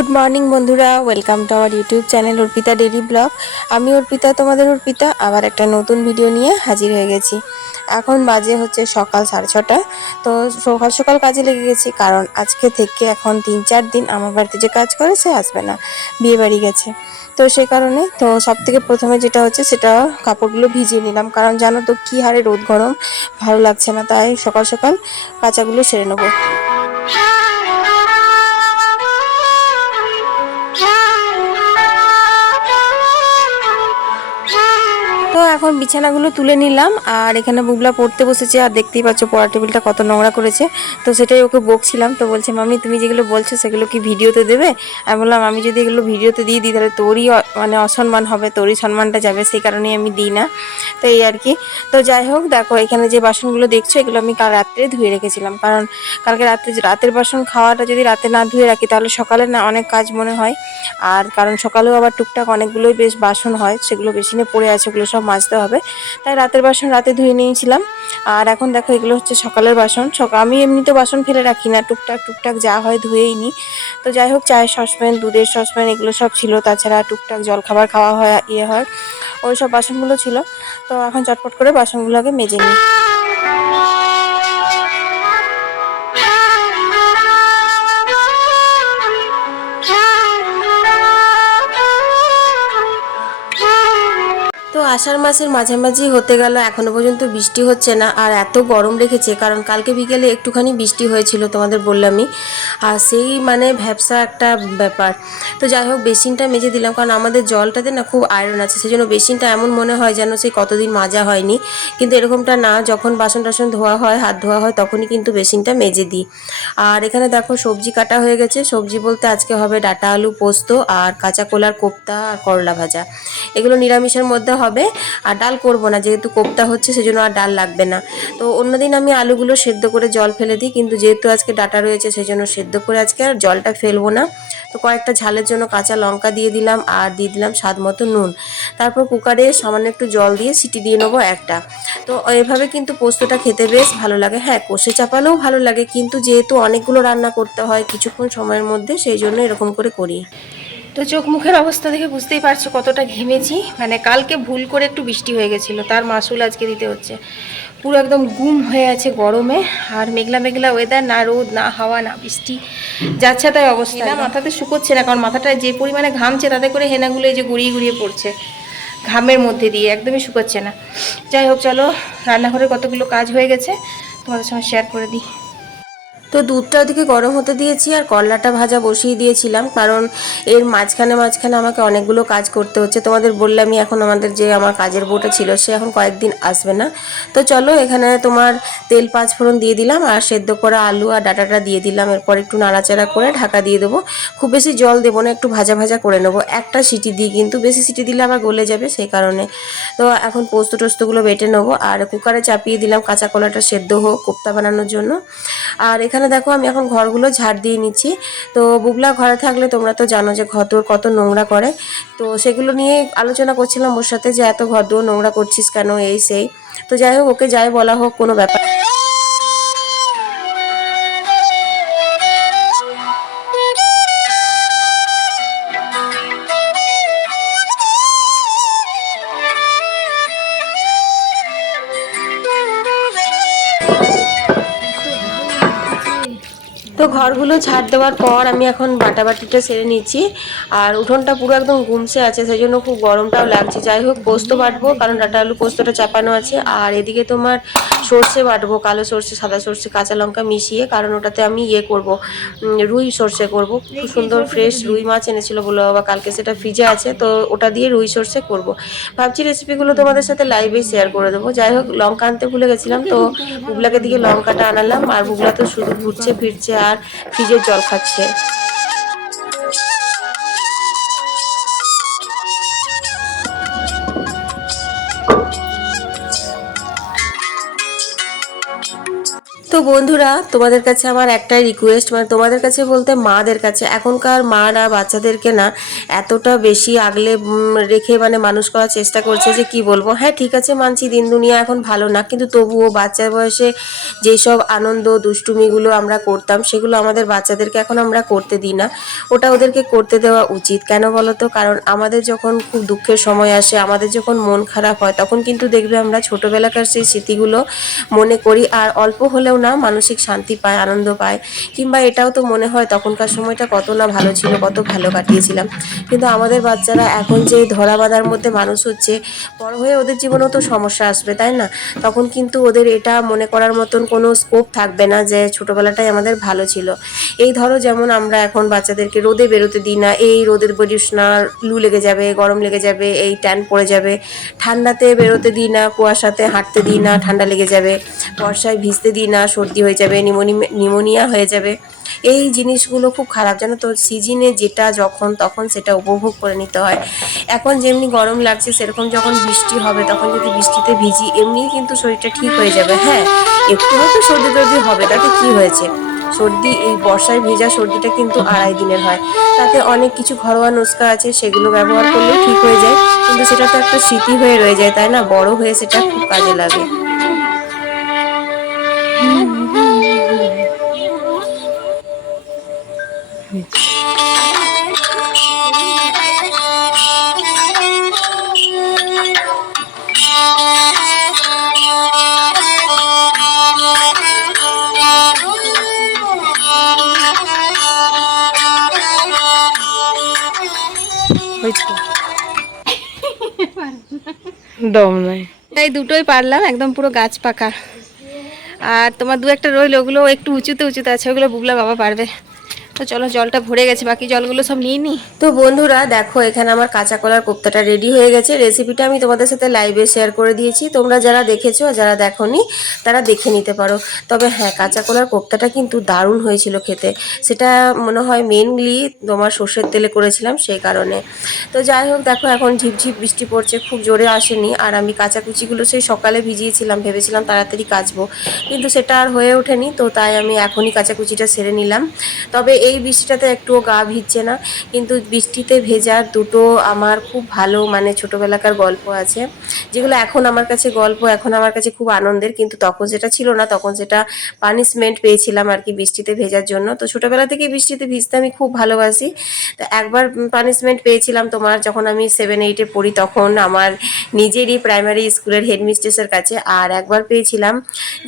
Good morning বন্ধুরা, welcome to our YouTube channel Arpita daily blog. আমি অর্পিতা, তোমাদের অর্পিতা, আবার একটা নতুন ভিডিও নিয়ে হাজির হয়ে গেছি। এখন বাজে হচ্ছে সকাল সাড়ে ছটা। তো সকাল সকাল কাজে লেগে গেছি, কারণ আজকে থেকে এখন তিন চার দিন আমার বাড়িতে যে কাজ করে, সে আসবে না, বিয়ে বাড়ি গেছে। তো সেই কারণে, তো সব থেকে প্রথমে যেটা হচ্ছে, সেটা কাপড়গুলো ভিজিয়ে নিলাম। কারণ জানো তো, কী হারে রোদ গরম, ভালো লাগছে না, তাই সকাল সকাল কাঁচাগুলো সেরে নেব। এখন বিছানাগুলো তুলে নিলাম আর এখানে বুবলা পড়তে বসেছে আর দেখতেই পাচ্ছ পড়া টেবিলটা কত নোংরা করেছে। তো সেটাই ওকে বকছিলাম, তো বলছে মামি তুমি যেগুলো বলছো সেগুলো কি ভিডিওতে দেবে? আমি বললাম, আমি যদি এগুলো ভিডিওতে দিয়ে দিই, তাহলে তোরই মানে অসম্মান হবে, তোরই সম্মানটা যাবে, সেই কারণেই আমি দিই না। তো এই আর কি। তো যাই হোক, দেখো, এখানে যে বাসনগুলো দেখছ, এগুলো আমি কাল রাত্রে ধুয়ে রেখেছিলাম। কারণ কালকে রাত্রে রাতের বাসন খাওয়াটা যদি রাতে না ধুয়ে রাখি, তাহলে সকালে না অনেক কাজ মনে হয়। আর কারণ সকালেও আবার টুকটাক অনেকগুলোই বেশ বাসন হয়, সেগুলো বেসিনে পড়ে আছে, ওগুলো সব মাজতে হবে। তাই রাতের বাসন রাতে ধুয়ে নিয়েছিলাম। আর এখন দেখো, এগুলো হচ্ছে সকালের বাসন। সকাল আমি এমনিতে বাসন ফেলে রাখি না, টুকটাক টুকটাক যা হয় ধুয়েই নিই। তো যাই হোক, চায়ের সসপ্যান, দুধের সসপ্যান, এগুলো সব ছিল। তাছাড়া টুকটাক জলখাবার খাওয়া হয় ইয়ে হয়, ওই সব বাসনগুলো ছিল। তো এখন চটপট করে বাসনগুলোকে মেজে নিই। আষাঢ় মাসের মাঝামাঝি হতে গেল, এখনও পর্যন্ত বৃষ্টি হচ্ছে না। আর এত গরম রেখেছে, কারণ কালকে বিকেলে একটুখানি বৃষ্টি হয়েছিল তোমাদের বললামই। আর সেই মানে ভ্যাবসা একটা ব্যাপার। তো যাই হোক, বেসিনটা মেজে দিলাম, কারণ আমাদের জলটাতে না খুব আয়রন আছে সেই জন্য বেসিনটা এমন মনে হয় যেন সেই কতদিন মাজা হয়নি। কিন্তু এরকমটা না, যখন বাসন টাসন ধোয়া হয়, হাত ধোয়া হয়, তখনই কিন্তু বেসিনটা মেজে দিই। আর এখানে দেখো, সবজি কাটা হয়ে গেছে। সবজি বলতে আজকে হবে ডাটা আলু পোস্ত, আর কাঁচা কলার কোপ্তা আর করলা ভাজা। এগুলো নিরামিষের মধ্যে হবে আর ডাল করব না, যেহেতু কোপ্তা হচ্ছে সেজন্য আর ডাল লাগবে না। তো অন্যদিন আমি আলুগুলো সেদ্ধ করে জল ফেলে দিই, কিন্তু যেহেতু আজকে ডাটা রয়েছে সেজন্য সেদ্ধ করে আজকে আর জলটা ফেলব না। তো কয়েকটা ঝালের জন্য কাঁচা লঙ্কা দিয়ে দিলাম, আর দিয়ে দিলাম স্বাদ মতো নুন। তারপর কুকারে সামান্য একটু জল দিয়ে সিটি দিয়ে নেব একটা। তো এভাবে কিন্তু পোস্তটা খেতে বেশ ভালো লাগে। হ্যাঁ কষে চাপালেও ভালো লাগে, কিন্তু যেহেতু অনেকগুলো রান্না করতে হয় কিছুক্ষণ সময়ের মধ্যে, সেই জন্য এরকম করে করি। তো চোখ মুখের অবস্থা দেখে বুঝতেই পারছ কতটা ঘেমেছি। মানে কালকে ভুল করে একটু বৃষ্টি হয়ে গেছিল তার মাসুল আজকে দিতে হচ্ছে। পুরো একদম গুম হয়ে আছে গরমে আর মেঘলা মেঘলা ওয়েদার না রোদ না হাওয়া না বৃষ্টি। যাচ্ছে তাই অবস্থা মাথাতে শুকোচ্ছে না কারণ মাথাটা যে পরিমাণে ঘামছে তাতে করে হেনাগুলো এই যে গুড়িয়ে গুড়িয়ে পড়ছে। ঘামের মধ্যে দিয়ে একদমই শুকোচ্ছে না। যাই হোক চলো রান্নাঘরে কতগুলো কাজ হয়ে গেছে তোমাদের সঙ্গে শেয়ার করে দিই। তো দুধটা ওদিকে গরম হতে দিয়েছি আর করলাটা ভাজা বসিয়ে দিয়েছিলাম, কারণ এর মাঝখানে মাঝখানে আমাকে অনেকগুলো কাজ করতে হচ্ছে। তোমাদের বললামই এখন আমাদের যে আমার কাজের বউটা ছিল, সে এখন কয়েকদিন আসবে না। তো চলো এখানে তোমার তেল পাঁচ ফোড়ন দিয়ে দিলাম আর সেদ্ধ করা আলু আর ডাটাটা দিয়ে দিলাম। এরপর একটু নাড়াচাড়া করে ঢাকা দিয়ে দেবো। খুব বেশি জল দেবো না, একটু ভাজা ভাজা করে নেব। একটা সিটি দিয়ে কিন্তু বেশি সিটি দিলে আবার গলে যাবে সেই কারণে। তো এখন পোস্ত টোস্তগুলো বেটে নেব আর কুকারে চাপিয়ে দিলাম কাঁচা কলাটা সেদ্ধ হোক, কোপ্তা বানানোর জন্য। আর এখানে দেখো আমি এখন ঘরগুলো ঝাড় দিয়ে নিচ্ছি। তো বুগলা ঘরে থাকলে তোমরা তো জানো যে ঘর কত নোংরা করে। তো সেগুলো নিয়ে আলোচনা করছিলাম ওর সাথে যে এত ঘর নোংরা করছিস কেন, এই সেই। তো যাই হোক, ওকে যাই বলা হোক, কোনো ব্যাপার তো ঘরগুলো ছাড় দেওয়ার পর আমি এখন বাটাবাটিটা সেরে নিচ্ছি। আর উঠোনটা পুরো একদম গুমসে আছে সেই জন্য খুব গরমটাও লাগছে। যাই হোক, পোস্ত বাটবো, কারণ ডাটা আলু পোস্তটা চাপানো আছে। আর এদিকে তোমার সর্ষে বাটবো কালো সর্ষে সাদা সর্ষে কাঁচা লঙ্কা মিশিয়ে কারণ ওটাতে আমি ইয়ে করব রুই সর্ষে করব। খুব সুন্দর ফ্রেশ রুই মাছ এনেছিল বলে বাবা কালকে সেটা ফ্রিজে আছে তো ওটা দিয়ে রুই সর্ষে করব। ভাবছি রেসিপিগুলো তোমাদের সাথে লাইভে শেয়ার করে দেবো। যাই হোক লঙ্কা আনতে ভুলে গেছিলাম তো বুগলাকে দিকে লঙ্কাটা আনালাম আর বুবলা তো শুধু ঘুরছে ফিরছে আর ফ্রিজের জল খাচ্ছে। বন্ধুরা, তোমাদের কাছে আমার একটাই রিকোয়েস্ট মানে তোমাদের কাছে বলতে মাদের কাছে। এখনকার মারা বাচ্চাদেরকে না এতটা বেশি আগলে রেখে মানে মানুষ করার চেষ্টা করছে যে কি বলব। হ্যাঁ ঠিক আছে মানছি, দিন দুনিয়া এখন ভালো না, কিন্তু তবুও বাচ্চার বয়সে যেসব আনন্দ, দুষ্টুমিগুলো আমরা করতাম, সেগুলো আমাদের বাচ্চাদেরকে এখন আমরা করতে দিই না। ওটা ওদেরকে করতে দেওয়া উচিত। কেন বলো তো? কারণ আমাদের যখন খুব দুঃখের সময় আসে, আমাদের যখন মন খারাপ হয়, তখন কিন্তু দেখবে আমরা ছোটোবেলাকার সেই স্মৃতিগুলো মনে করি। আর অল্প হলেও না মানসিক শান্তি পায়, আনন্দ পায়, কিংবা এটাও তো মনে হয় তখনকার সময়টা কত না ভালো ছিল, কত ভালো কাটিয়েছিলাম। কিন্তু আমাদের বাচ্চারা এখন যে ধরা বাঁধার মধ্যে মানুষ হচ্ছে, বড় হয়ে ওদের জীবনেও তো সমস্যা আসবে, তাই না? তখন কিন্তু ওদের এটা মনে করার মতন কোনো স্কোপ থাকবে না যে ছোটোবেলাটাই আমাদের ভালো ছিল। এই ধরো যেমন আমরা এখন বাচ্চাদেরকে রোদে বেরোতে দিই না, এই রোদের বলিস না লু লেগে যাবে, গরম লেগে যাবে, এই ট্যান পড়ে যাবে। ঠান্ডাতে বেরোতে দিই না, কুয়াশাতে হাঁটতে দিই না, ঠান্ডা লেগে যাবে। বর্ষায় ভিজতে দিই না, সর্দি হয়ে যাবে, নিমোনি, নিমোনিয়া হয়ে যাবে। এই জিনিসগুলো খুব খারাপ, জানো তো? সিজনে যেটা যখন, তখন সেটা উপভোগ করে নিতে হয়। এখন যেমনি গরম লাগছে, সেরকম যখন বৃষ্টি হবে, তখন যদি বৃষ্টিতে ভিজি, এমনিই কিন্তু শরীরটা ঠিক হয়ে যাবে। হ্যাঁ একটু হয়তো সর্দি টর্দি হবে, তাতে কি হয়েছে? সর্দি, এই বর্ষায় ভেজা সর্দিটা কিন্তু আড়াই দিনের হয়। তাতে অনেক কিছু ঘরোয়া নুস্খা আছে, সেগুলো ব্যবহার করলেও ঠিক হয়ে যায়। কিন্তু সেটা তো একটা স্মৃতি হয়ে রয়ে যায়, তাই না? বড় হয়ে সেটা খুব কাজে লাগে। দম নাই। এই দুটোই পারলাম একদম পুরো গাছ পাকা। আর তোমার দু একটা রইল ওগুলো একটু উঁচুতে উঁচুতে আছে ওগুলো বুগলা বাবা পারবে। তো চলো জলটা ভরে গেছে, বাকি জলগুলো সব নিয়ে নি। তো বন্ধুরা, দেখো, এখানে আমার কাঁচা কলার কোপ্তাটা রেডি হয়ে গেছে। রেসিপিটা আমি তোমাদের সাথে লাইভে শেয়ার করে দিয়েছি। তোমরা যারা দেখেছ আর যারা দেখোনি, তারা দেখে নিতে পারো। তবে হ্যাঁ কাঁচা কলার কোপ্তাটা কিন্তু দারুণ হয়েছিল খেতে। সেটা মনে হয় মেনলি তোমার সর্ষের তেলে করেছিলাম, সেই কারণে। তো যাই হোক, দেখো, এখন ঝিপঝিপ বৃষ্টি পড়ছে, খুব জোরে আসেনি। আর আমি কাঁচা কুচিগুলো সেই সকালে ভিজিয়েছিলাম, ভেবেছিলাম তাড়াতাড়ি কাচবো। কিন্তু সেটা আর হয়ে ওঠেনি, তো তাই আমি এখনই কাঁচা কুচিটা সেরে নিলাম। তবে এই বৃষ্টিটাতে একটুও গা ভিজছে না, কিন্তু বৃষ্টিতে ভেজার দুটো আমার খুব ভালো মানে ছোটোবেলাকার গল্প আছে, যেগুলো এখন আমার কাছে গল্প, এখন আমার কাছে খুব আনন্দের, কিন্তু তখন যেটা ছিল না, তখন সেটা পানিশমেন্ট পেয়েছিলাম আর কি বৃষ্টিতে ভেজার জন্য। তো ছোটোবেলা থেকে বৃষ্টিতে ভিজতে আমি খুব ভালোবাসি। তো একবার পানিশমেন্ট পেয়েছিলাম তোমার, যখন আমি সেভেন এইটে পড়ি, তখন আমার নিজেরই প্রাইমারি স্কুলের হেডমিস্ট্রেসের কাছে, আর একবার পেয়েছিলাম।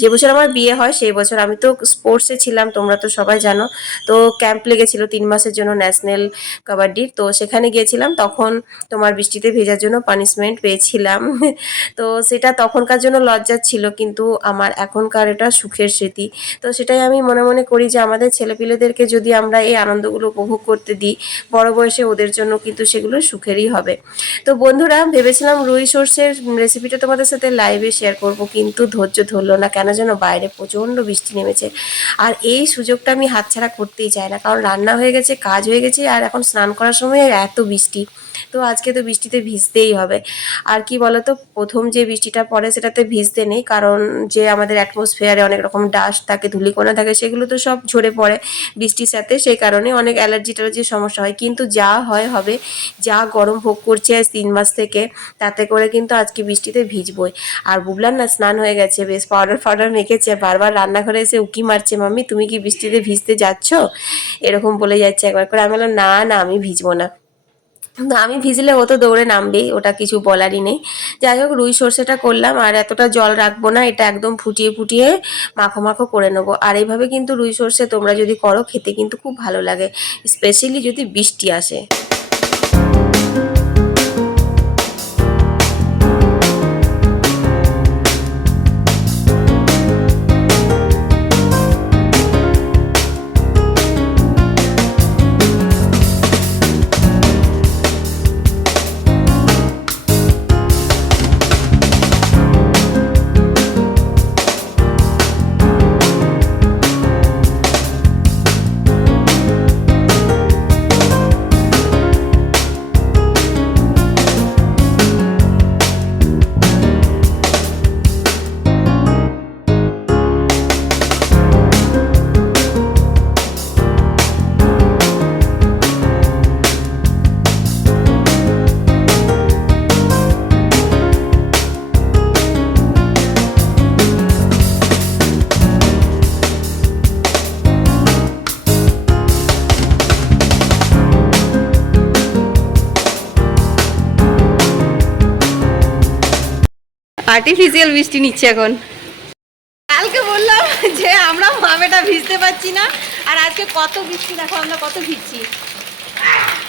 যে বছর আমার বিয়ে হয়, সেই বছর আমি তো স্পোর্টসে ছিলাম, তোমরা তো সবাই জানো। তো ক্যাম্প লেগেছিল তিন মাসের জন্য ন্যাশনাল কাবাডির তো সেখানে গিয়েছিলাম, তখন তোমার বৃষ্টিতে ভেজার জন্য পানিশমেন্ট পেয়েছিলাম। তো সেটা তখনকার জন্য লজ্জার ছিল, কিন্তু আমার এখনকার এটা সুখের স্মৃতি। তো সেটাই আমি মনে মনে করি যে আমাদের ছেলেপিলেদেরকে যদি আমরা এই আনন্দগুলো উপভোগ করতে দিই, বড় বয়সে ওদের জন্য কিন্তু সেগুলো সুখেরই হবে। তো বন্ধুরা, ভেবেছিলাম রুই সর্ষের রেসিপিটা তোমাদের সাথে লাইভে শেয়ার করব, কিন্তু ধৈর্য ধরলো না, কেন যেন বাইরে প্রচণ্ড বৃষ্টি নেমেছে। আর এই সুযোগটা আমি হাতছাড়া করতেই চাই কারণ রান্না হয়ে গেছে কাজ হয়ে গেছে আর এখন স্নান করার সময় এত বৃষ্টি। তো আজকে তো বৃষ্টিতে ভিজতেই হবে। আর কি বলতো, প্রথম যে বৃষ্টিটা পড়ে সেটাতে ভিজতে নেই, কারণ যে আমাদের অ্যাটমসফিয়ারে অনেক রকম ডাস্ট থাকে, ধুলিকণা থাকে, সেগুলো তো সব ঝরে পড়ে বৃষ্টির সাথে, সেই কারণে অনেক অ্যালার্জি ট্যালার্জির সমস্যা হয়। কিন্তু যা হয়, হবে, যা গরম ভোগ করছে তিন মাস থেকে, তাতে করে কিন্তু আজকে বৃষ্টিতে ভিজবই। আর বুবলার না স্নান হয়ে গেছে, বেশ পাউডার ফাউডার মেখেছে, বারবার রান্নাঘরে এসে উকি মারছে, মাম্মি, তুমি কি বৃষ্টিতে ভিজতে যাচ্ছ? এরকম বলে যাচ্ছে একবার করে। আমি বললাম, না না, আমি ভিজবো না। আমি ভিজলে ও তো দৌড়ে নামবেই ওটা কিছু বলারই নেই। যাই হোক, রুই সর্ষেটা করলাম, আর এতটা জল রাখব না, এটা একদম ফুটিয়ে ফুটিয়ে মাখো মাখো করে নেব। আর এইভাবে কিন্তু রুই সর্ষে তোমরা যদি করো, খেতে কিন্তু খুব ভালো লাগে, স্পেশালি যদি বৃষ্টি আসে। আর্টিফিশিয়াল বৃষ্টি নিচ্ছে এখন। কালকে বললাম যে আমরা মামেটা ভিজতে পারছি না, আর আজকে কত বৃষ্টি, দেখো আমরা কত ভিজছি।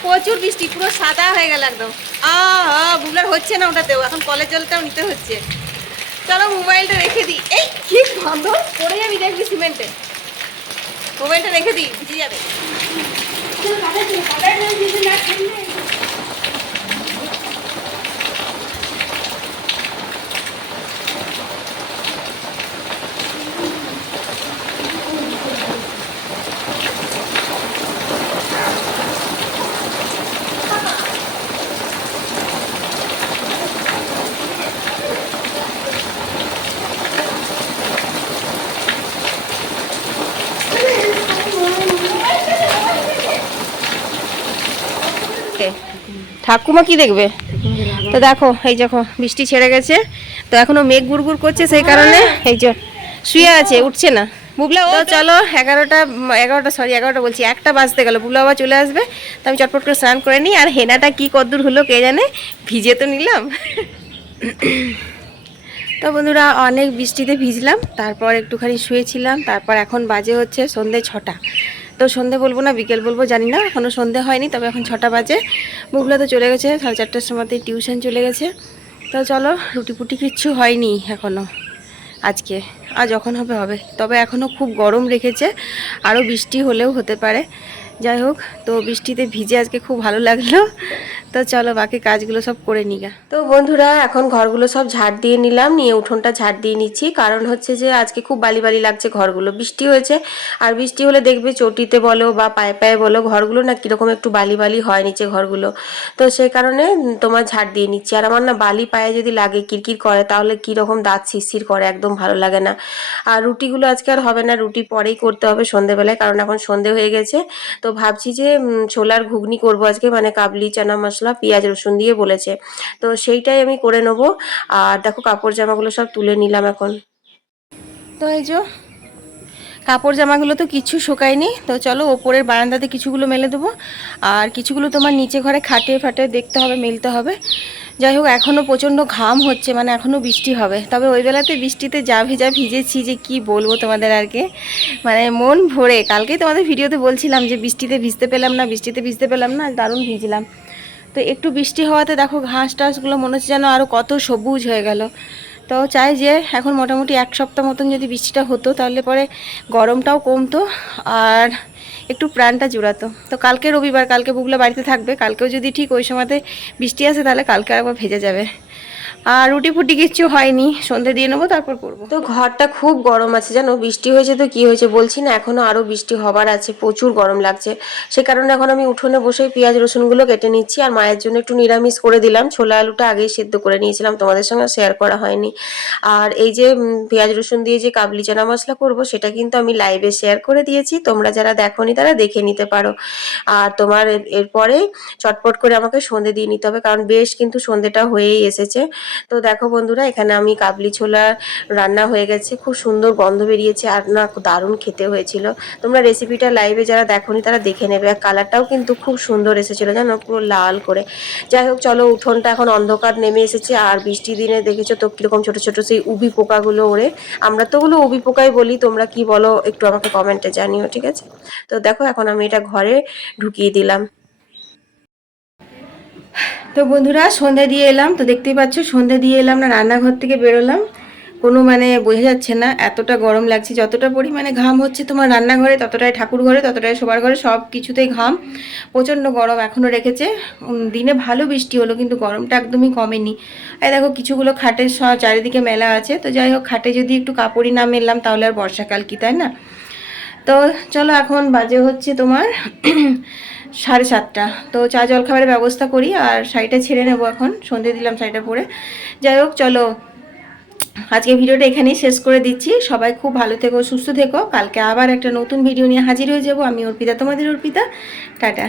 প্রচুর বৃষ্টি, পুরো সাদা হয়ে গেল একদম। বুবলার হচ্ছে না ওটাতেও, এখন কলের জলটাও নিতে হচ্ছে। চলো মোবাইলটা রেখে দিই। এই, কি গন্ধ? পড়ে যাবি দেখবি সিমেন্টে। মোবাইলটা রেখে দিই, ভিজে যাবে। ঠাকুমা কি দেখবে? তো দেখো এই দেখো বৃষ্টি ছেড়ে গেছে। তো এখনও মেঘ গুড়গুড় করছে সেই কারণে এই যে শুয়ে আছে উঠছে না। বুবলা ও চলো এগারোটা এগারোটা সরি এগারোটা বলছি একটা বাজতে গেল। বুবলা আবার চলে আসবে তো আমি চটপট করে স্নান করে নিই। আর হেনাটা কি কদ্দূর হলো কে জানে? ভিজে তো নিলাম। তো বন্ধুরা অনেক বৃষ্টিতে ভিজলাম। তারপর একটুখানি শুয়েছিলাম। তারপর এখন বাজে হচ্ছে সন্ধে ছটা। তো সন্ধে বলব না, বিকেল বলব, জানি না এখনও সন্ধে হয়নি, তবে এখন ছটা বাজে। বুবলা তো চলে গেছে, সাড়ে চারটার সময়তে টিউশন চলে গেছে। তো চলো রুটি পুটি কিচ্ছু হয়নি এখনও আজকে। আর যখন হবে হবে। তবে এখনও খুব গরম রেখেছে আরও বৃষ্টি হলেও হতে পারে। যাই হোক, তো বৃষ্টিতে ভিজে আজকে খুব ভালো লাগল। তো চলো বাকি কাজগুলো সব করে নিগা তো বন্ধুরা, এখন ঘরগুলো সব ঝাড় দিয়ে নিলাম, নিয়ে উঠোনটা ঝাড় দিয়ে নিচ্ছি। কারণ হচ্ছে যে আজকে খুব বালি বালি লাগছে ঘরগুলো। বৃষ্টি হয়েছে, আর বৃষ্টি হলে দেখবে চটিতে বলো বা পায়ে পায়ে বলো, ঘরগুলো না কীরকম একটু বালি বালি হয় নিচে ঘরগুলো। তো সেই কারণে তোমার ঝাড় দিয়ে নিচ্ছি। আর আমার না বালি পায়ে যদি লাগে, কিরকির করে, তাহলে কীরকম দাঁত শিরশির করে, একদম ভালো লাগে না। আর রুটিগুলো আজকে আর হবে না, রুটি পরেই করতে হবে সন্ধেবেলায়, কারণ এখন সন্ধে হয়ে গেছে। তো ভাবছি যে ছোলার ঘুগনি করব আজকে মানে কাবলি চানা মশলা পেঁয়াজ, রসুন দিয়ে বলেছে। তো সেইটাই আমি করে নেব। আর দেখো কাপড় জামাগুলো সব তুলে নিলাম এখন। তো এই যে কাপড় জামাগুলো তো কিছু শুকায়নি। তো চলো ওপরের বারান্দাতে কিছুগুলো মেলে দেবো। আর কিছুগুলো তোমার নিচে ঘরে খাটে ফাটে দেখতে হবে, মেলতে হবে। যাই হোক এখনও প্রচণ্ড ঘাম হচ্ছে মানে এখনও বৃষ্টি হবে। তবে ওই বেলাতে বৃষ্টিতে যা ভেজা ভিজেছি যে কি বলব তোমাদের আর কি। মানে মন ভরে, কালকেই তোমাদের ভিডিওতে বলছিলাম যে বৃষ্টিতে ভিজতে পেলাম না, বৃষ্টিতে ভিজতে পেলাম না, দারুণ ভিজলাম। তো একটু বৃষ্টি হওয়াতে দেখো ঘাস টাসগুলো মনে হচ্ছে যেন আরও কত সবুজ হয়ে গেল। তো চাই যে এখন মোটামুটি এক সপ্তাহ মতন যদি বৃষ্টিটা হতো তাহলে পরে গরমটাও কমতো আর একটু প্রাণটা জুড়াতো। তো কালকে রবিবার, কালকে বুগলা বাড়িতে থাকবে, কালকেও যদি ঠিক ওই সময়তে বৃষ্টি আসে তাহলে কালকে আবার ভেজে যাবে। আর রুটি ফুটি কিচ্ছু হয়নি। সন্ধে দিয়ে নেব, তারপর করব। তো ঘরটা খুব গরম আছে, জানো? বৃষ্টি হয়েছে তো কি হয়েছে বলছি না, এখনও আরও বৃষ্টি হবার আছে, প্রচুর গরম লাগছে। সে কারণে এখন আমি উঠোনে বসে পেঁয়াজ রসুনগুলো কেটে নিচ্ছি, আর মায়ের জন্য একটু নিরামিষ করে দিলাম। ছোলা আলুটা আগেই সেদ্ধ করে নিয়েছিলাম, তোমাদের সঙ্গে শেয়ার করা হয়নি। আর এই যে পেঁয়াজ রসুন দিয়ে যে কাবলি চানা মশলা করব, সেটা কিন্তু আমি লাইভে শেয়ার করে দিয়েছি। তোমরা যারা দেখোনি, তারা দেখে নিতে পারো। আর তোমার এর- এরপরে চটপট করে আমাকে সন্ধে দিয়ে নিতে হবে, কারণ বেশ কিন্তু সন্ধেটা হয়েই এসেছে। তো দেখো বন্ধুরা, এখানে আমি কাবলি ছোলা রান্না হয়ে গেছে। খুব সুন্দর গন্ধ বেরিয়েছে আর না দারুণ খেতে হয়েছিল। তোমরা রেসিপিটা লাইভে যারা দেখোনি, তারা দেখে নেবে। আর কালারটাও কিন্তু খুব সুন্দর এসেছিল, জানো? পুরো লাল করে। যাই হোক, চলো উঠোনটা এখন অন্ধকার নেমে এসেছে। আর বৃষ্টির দিনে দেখেছ তো, কীরকম ছোট ছোট সেই উবি পোকাগুলো ওড়ে। আমরা তো ওগুলো উবি পোকাই বলি, তোমরা কি বলো একটু আমাকে কমেন্টে জানিও, ঠিক আছে? তো দেখো, এখন আমি এটা ঘরে ঢুকিয়ে দিলাম। তো বন্ধুরা সন্ধ্যা দিয়ে এলাম। তো দেখতেই পাচ্ছ সন্ধ্যা দিয়ে এলাম না, রান্নাঘর থেকে বেরোলাম। কোনো মানে বোঝা যাচ্ছে না, এতটা গরম লাগছে। যতটা পরিমাণে ঘাম হচ্ছে তোমার রান্নাঘরে, ততটাই ঠাকুর ঘরে, ততটাই সবার ঘরে, সব কিছুতেই ঘাম। প্রচণ্ড গরম এখনও রেখেছে। দিনে ভালো বৃষ্টি হলো, কিন্তু গরমটা একদমই কমেনি। এই দেখো, কিছুগুলো খাটের চারিদিকে মেলা আছে। তো যাই হোক, খাটে যদি একটু কাপড়ই না মেললাম, তাহলে আর বর্ষাকাল কি, তাই না? তো চলো, এখন বাজে হচ্ছে তোমার সাড়ে সাতটা। তো চা জলখাবারের ব্যবস্থা করি আর শাড়িটা ছেড়ে নেব এখন। সন্ধে দিলাম শাড়িটা পরে। যাই হোক, চলো। আজকে ভিডিওটা এখানেই শেষ করে দিচ্ছি। সবাই খুব ভালো থেকো, সুস্থ থেকো। কালকে আবার একটা নতুন ভিডিও নিয়ে হাজির হয়ে যাব। আমি অর্পিতা, তোমাদের অর্পিতা। টাটা।